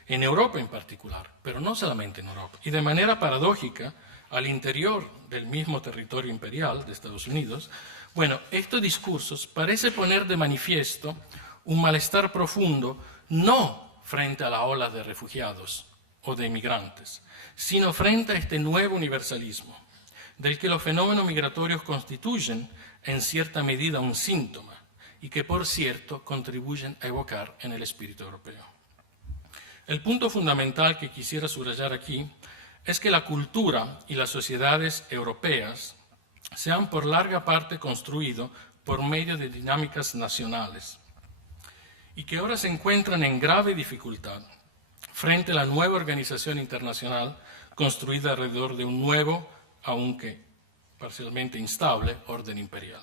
en Europa en particular, pero no solamente en Europa, y de manera paradójica al interior del mismo territorio imperial de Estados Unidos, bueno, estos discursos parecen poner de manifiesto un malestar profundo no frente a la ola de refugiados o de inmigrantes, sino frente a este nuevo universalismo, del que los fenómenos migratorios constituyen en cierta medida un síntoma y que, por cierto, contribuyen a evocar en el espíritu europeo. El punto fundamental que quisiera subrayar aquí es que la cultura y las sociedades europeas se han por larga parte construido por medio de dinámicas nacionales y que ahora se encuentran en grave dificultad frente a la nueva organización internacional construida alrededor de un nuevo, aunque parcialmente instable, orden imperial.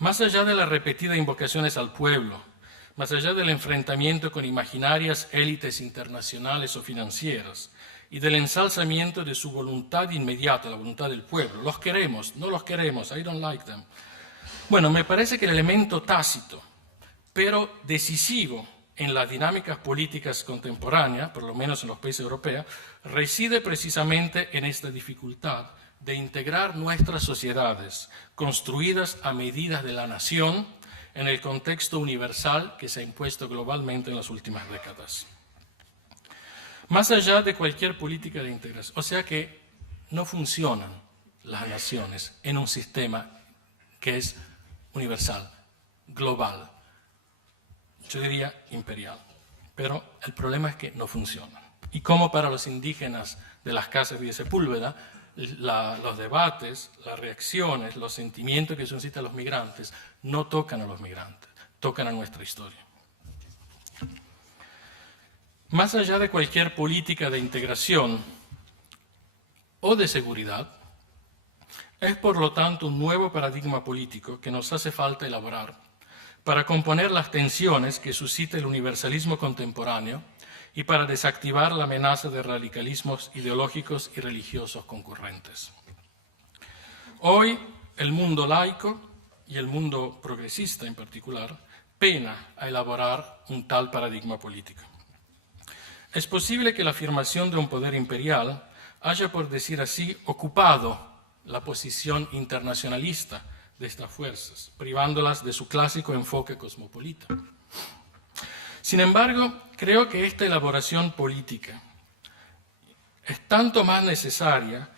Más allá de las repetidas invocaciones al pueblo, más allá del enfrentamiento con imaginarias élites internacionales o financieras y del ensalzamiento de su voluntad inmediata, la voluntad del pueblo, los queremos, no los queremos, I don't like them. Bueno, me parece que el elemento tácito, pero decisivo en las dinámicas políticas contemporáneas, por lo menos en los países europeos, reside precisamente en esta dificultad de integrar nuestras sociedades construidas a medida de la nación en el contexto universal que se ha impuesto globalmente en las últimas décadas. Más allá de cualquier política de integración, o sea que no funcionan las naciones en un sistema que es universal, global, yo diría imperial. Pero el problema es que no funciona. Y como para los indígenas de las casas de Sepúlveda, los debates, las reacciones, los sentimientos que suscitan los migrantes no tocan a los migrantes, tocan a nuestra historia. Más allá de cualquier política de integración o de seguridad, es por lo tanto un nuevo paradigma político que nos hace falta elaborar para componer las tensiones que suscita el universalismo contemporáneo y para desactivar la amenaza de radicalismos ideológicos y religiosos concurrentes. Hoy, el mundo laico y el mundo progresista en particular pena a elaborar un tal paradigma político. Es posible que la afirmación de un poder imperial haya, por decir así, ocupado la posición internacionalista de estas fuerzas, privándolas de su clásico enfoque cosmopolita. Sin embargo, creo que esta elaboración política es tanto más necesaria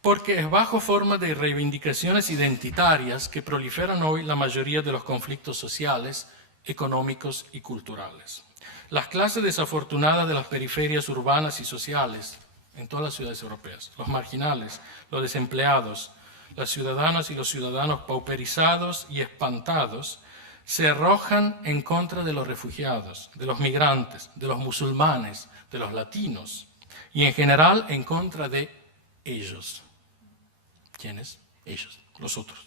porque es bajo forma de reivindicaciones identitarias que proliferan hoy la mayoría de los conflictos sociales, económicos y culturales. Las clases desafortunadas de las periferias urbanas y sociales en todas las ciudades europeas, los marginales, los desempleados, las ciudadanas y los ciudadanos pauperizados y espantados, se arrojan en contra de los refugiados, de los migrantes, de los musulmanes, de los latinos y en general en contra de ellos. ¿Quiénes? Ellos, los otros.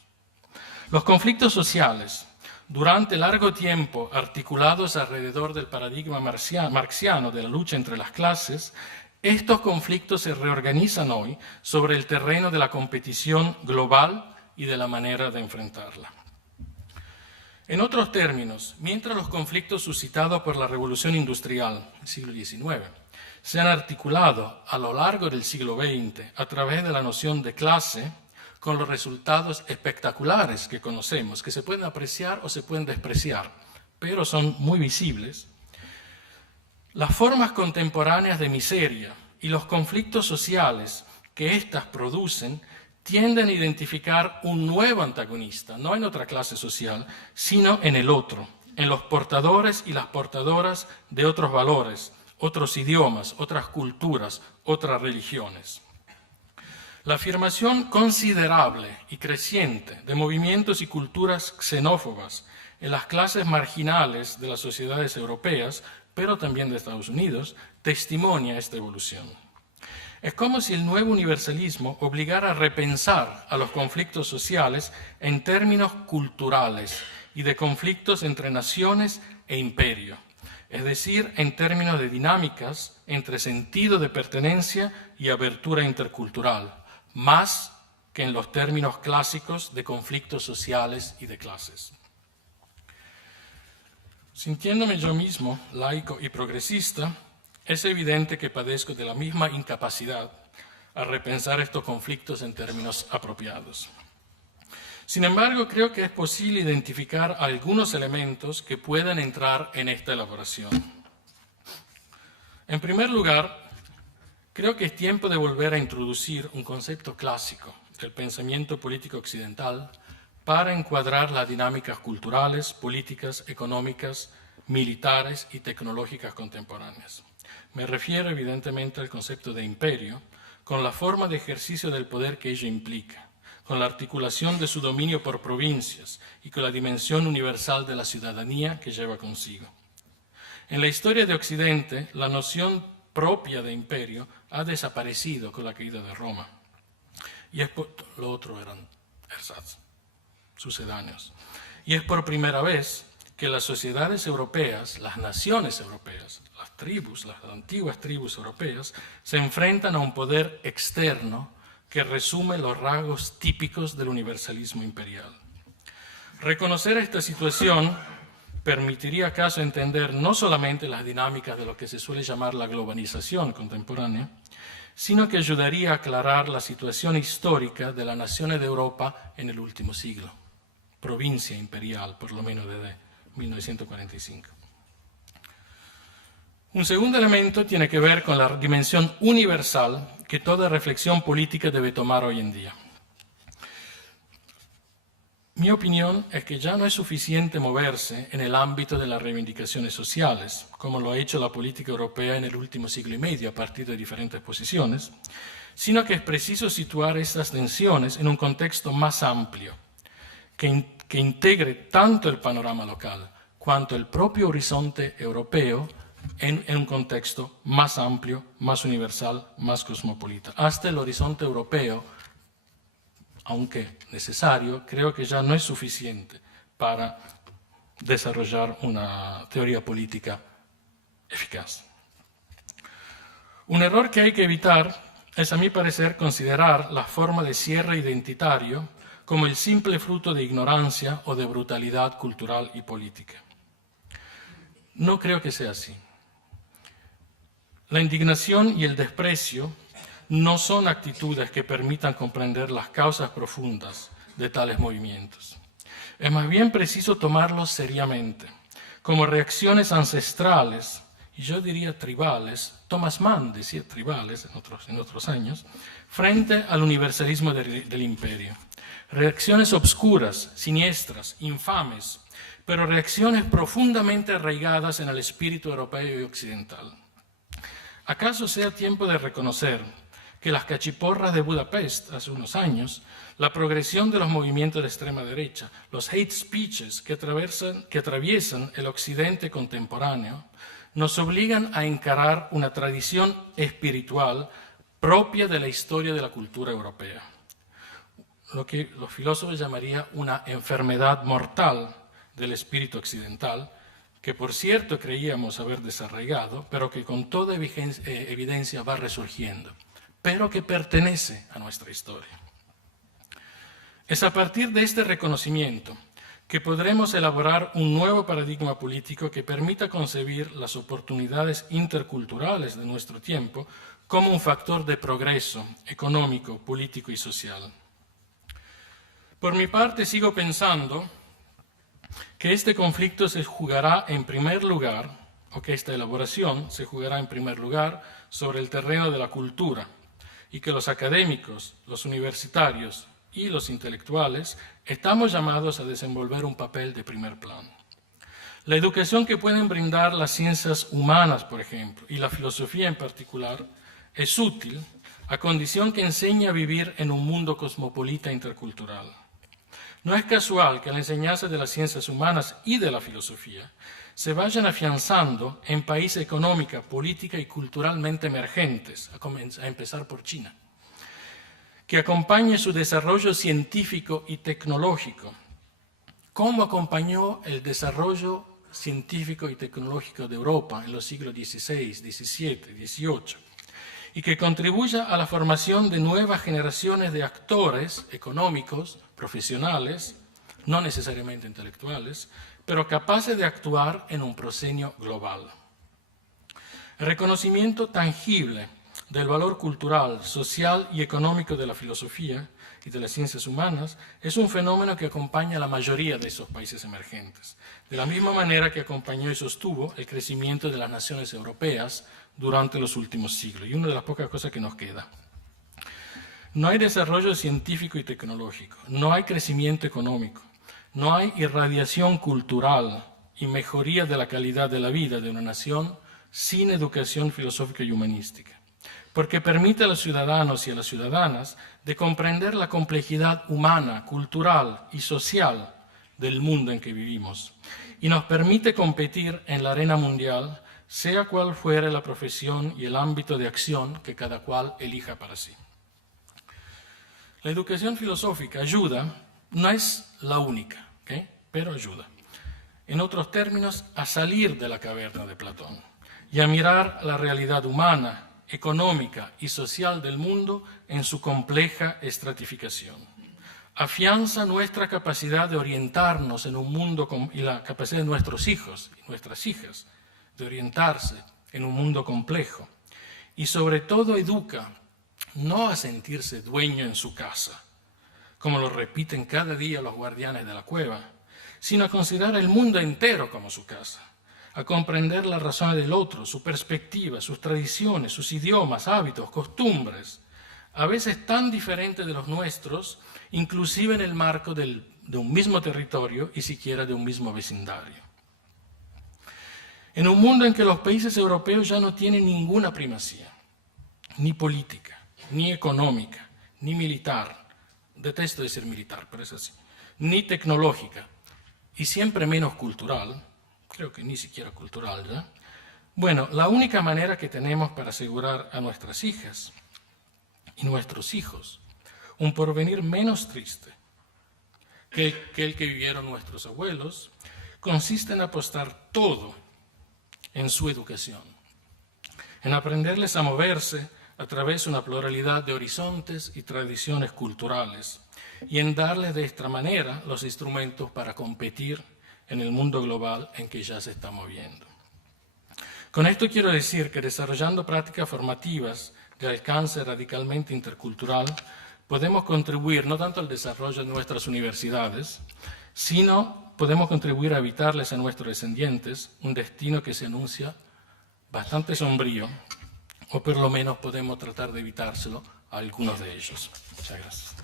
Los conflictos sociales, durante largo tiempo articulados alrededor del paradigma marxiano de la lucha entre las clases, estos conflictos se reorganizan hoy sobre el terreno de la competición global y de la manera de enfrentarla. En otros términos, mientras los conflictos suscitados por la Revolución Industrial del siglo XIX se han articulado a lo largo del siglo XX a través de la noción de clase, con los resultados espectaculares que conocemos, que se pueden apreciar o se pueden despreciar, pero son muy visibles, las formas contemporáneas de miseria y los conflictos sociales que éstas producen tienden a identificar un nuevo antagonista, no en otra clase social, sino en el otro, en los portadores y las portadoras de otros valores, otros idiomas, otras culturas, otras religiones. La afirmación considerable y creciente de movimientos y culturas xenófobas en las clases marginales de las sociedades europeas, pero también de Estados Unidos, testimonia esta evolución. Es como si el nuevo universalismo obligara a repensar a los conflictos sociales en términos culturales y de conflictos entre naciones e imperio, es decir, en términos de dinámicas entre sentido de pertenencia y abertura intercultural, más que en los términos clásicos de conflictos sociales y de clases. Sintiéndome yo mismo laico y progresista, es evidente que padezco de la misma incapacidad a repensar estos conflictos en términos apropiados. Sin embargo, creo que es posible identificar algunos elementos que puedan entrar en esta elaboración. En primer lugar, creo que es tiempo de volver a introducir un concepto clásico del pensamiento político occidental para encuadrar las dinámicas culturales, políticas, económicas, militares y tecnológicas contemporáneas. Me refiero evidentemente al concepto de imperio, con la forma de ejercicio del poder que ello implica, con la articulación de su dominio por provincias y con la dimensión universal de la ciudadanía que lleva consigo. En la historia de Occidente, la noción propia de imperio ha desaparecido con la caída de Roma. Y lo otro eran ersatz, sucedáneos. Y es por primera vez que las sociedades europeas, las naciones europeas, las tribus, las antiguas tribus europeas, se enfrentan a un poder externo que resume los rasgos típicos del universalismo imperial. Reconocer esta situación permitiría acaso entender no solamente las dinámicas de lo que se suele llamar la globalización contemporánea, sino que ayudaría a aclarar la situación histórica de las naciones de Europa en el último siglo, provincia imperial, por lo menos desde 1945. Un segundo elemento tiene que ver con la dimensión universal que toda reflexión política debe tomar hoy en día. Mi opinión es que ya no es suficiente moverse en el ámbito de las reivindicaciones sociales, como lo ha hecho la política europea en el último siglo y medio a partir de diferentes posiciones, sino que es preciso situar estas tensiones en un contexto más amplio, que integre tanto el panorama local cuanto el propio horizonte europeo en un contexto más amplio, más universal, más cosmopolita. Hasta el horizonte europeo, aunque necesario, creo que ya no es suficiente para desarrollar una teoría política eficaz. Un error que hay que evitar es, a mi parecer, considerar la forma de cierre identitario como el simple fruto de ignorancia o de brutalidad cultural y política. No creo que sea así. La indignación y el desprecio no son actitudes que permitan comprender las causas profundas de tales movimientos. Es más bien preciso tomarlos seriamente, como reacciones ancestrales, y yo diría tribales. Thomas Mann decía tribales en otros años, frente al universalismo del imperio. Reacciones obscuras, siniestras, infames, pero reacciones profundamente arraigadas en el espíritu europeo y occidental. ¿Acaso sea tiempo de reconocer que las cachiporras de Budapest hace unos años, la progresión de los movimientos de extrema derecha, los hate speeches que atraviesan el occidente contemporáneo, nos obligan a encarar una tradición espiritual propia de la historia de la cultura europea? Lo que los filósofos llamarían una enfermedad mortal del espíritu occidental, que por cierto creíamos haber desarraigado, pero que con toda evidencia va resurgiendo, pero que pertenece a nuestra historia. Es a partir de este reconocimiento que podremos elaborar un nuevo paradigma político que permita concebir las oportunidades interculturales de nuestro tiempo como un factor de progreso económico, político y social. Por mi parte, sigo pensando que este conflicto se jugará en primer lugar, o que esta elaboración se jugará en primer lugar sobre el terreno de la cultura, y que los académicos, los universitarios y los intelectuales estamos llamados a desenvolver un papel de primer plano. La educación que pueden brindar las ciencias humanas, por ejemplo, y la filosofía en particular, es útil a condición que enseñe a vivir en un mundo cosmopolita intercultural. No es casual que la enseñanza de las ciencias humanas y de la filosofía se vayan afianzando en países económica, política y culturalmente emergentes, a empezar por China, que acompañe su desarrollo científico y tecnológico, como acompañó el desarrollo científico y tecnológico de Europa en los siglos XVI, XVII, XVIII, y que contribuya a la formación de nuevas generaciones de actores económicos, profesionales, no necesariamente intelectuales, pero capaces de actuar en un proscenio global. El reconocimiento tangible del valor cultural, social y económico de la filosofía y de las ciencias humanas es un fenómeno que acompaña a la mayoría de esos países emergentes, de la misma manera que acompañó y sostuvo el crecimiento de las naciones europeas durante los últimos siglos, y una de las pocas cosas que nos queda. No hay desarrollo científico y tecnológico, no hay crecimiento económico, no hay irradiación cultural y mejoría de la calidad de la vida de una nación sin educación filosófica y humanística, porque permite a los ciudadanos y a las ciudadanas de comprender la complejidad humana, cultural y social del mundo en que vivimos, y nos permite competir en la arena mundial, sea cual fuere la profesión y el ámbito de acción que cada cual elija para sí. La educación filosófica ayuda, no es la única, ¿okay? Pero ayuda, en otros términos, a salir de la caverna de Platón y a mirar la realidad humana, económica y social del mundo en su compleja estratificación. Afianza nuestra capacidad de orientarnos en un mundo y la capacidad de nuestros hijos y nuestras hijas de orientarse en un mundo complejo. Y sobre todo educa no a sentirse dueño en su casa, como lo repiten cada día los guardianes de la cueva, sino a considerar el mundo entero como su casa, a comprender las razones del otro, su perspectiva, sus tradiciones, sus idiomas, hábitos, costumbres, a veces tan diferentes de los nuestros, inclusive en el marco del de un mismo territorio y siquiera de un mismo vecindario. En un mundo en que los países europeos ya no tienen ninguna primacía, ni política, ni económica, ni militar, detesto decir militar, pero es así, ni tecnológica, y siempre menos cultural, creo que ni siquiera cultural ya, bueno, la única manera que tenemos para asegurar a nuestras hijas y nuestros hijos un porvenir menos triste que el que vivieron nuestros abuelos consiste en apostar todo en su educación, en aprenderles a moverse a través de una pluralidad de horizontes y tradiciones culturales y en darles de esta manera los instrumentos para competir en el mundo global en que ya se está moviendo. Con esto quiero decir que desarrollando prácticas formativas de alcance radicalmente intercultural podemos contribuir no tanto al desarrollo de nuestras universidades, sino podemos contribuir a evitarles a nuestros descendientes un destino que se anuncia bastante sombrío, o por lo menos podemos tratar de evitárselo a algunos de ellos. Muchas gracias.